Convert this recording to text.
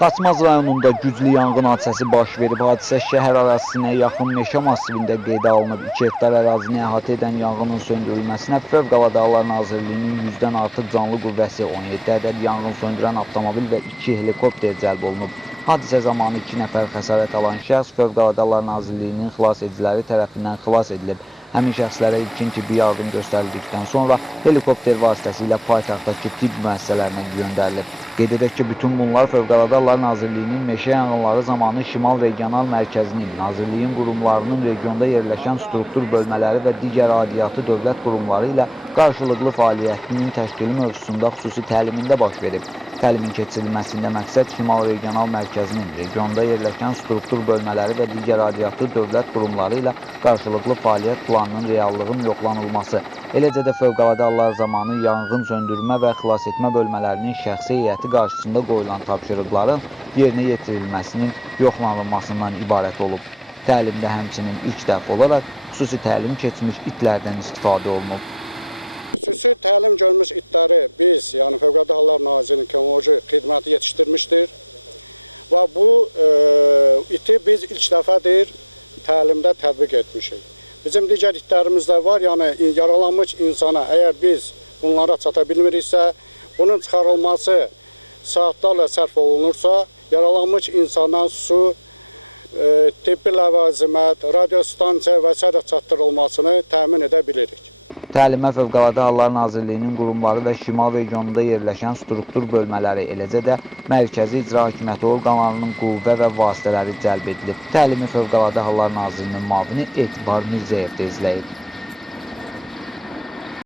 Xaçmaz rayonunda güclü yanğın hadisəsi baş verib. Hadisə şəhər ərazisinə yaxın meşə massivində qeydə alınıb. 2 hektar ərazini əhatə edən yanğının söndürülməsinə Fövqəladə Hallar Nazirliyinin 100-dən artıq canlı qüvvəsi, 17 ədəd yanğın söndürən avtomobil və 2 helikopter cəlb olunub. Hadisə zamanı 2 nəfər xəsarət alan şəxs Fövqəladə Hallar Nazirliyinin xilasediciləri tərəfindən xilas edilib. Həmin şəxslərə ilkin tibbi yardım göstərildikdən sonra helikopter vasitəsilə paytaxtdakı tibb müəssisələrinə göndərilib. Qeyd edək ki, bütün bunlar Fövqəladə Hallar Nazirliyinin meşə yanğınları zamanı Şimal Regional Mərkəzinin, Nazirliyin qurumlarının regionda yerləşən struktur bölmələri və digər aidiyyatı dövlət qurumları ilə qarşılıqlı fəaliyyətinin təşkili mövzusunda xüsusi təlimində baş verib. Təlimin keçirilməsində məqsəd Şimal Regional Mərkəzinin, regionda yerləşən struktur bölmələri və digər aidiyyatı dövlət qurumları ilə qarşılıqlı fəaliyyət planının reallığın yoxlanılması, eləcə də fövqəladə hallar zamanı yanğın söndürmə və xilasetmə bölmələrinin şəxsi heyəti qarşısında qoyulan tapşırıqların yerinə yetirilməsinin yoxlanılmasından ibarət olub. Təlimdə həmçinin ilk dəfə olaraq xüsusi təlim keçmiş itlərdən istifadə olunub. Təlimə Fövqəladə Hallar Nazirliyinin qurumları və Şimal regionunda yerləşən struktur bölmələri, eləcə də Mərkəzi İcra Hakimiyyəti orqanlarının qüvvə və vasitələri cəlb edilib. Təlimi Fövqəladə Hallar Nazirinin müavini Etibar Mirzəyev də izləyib.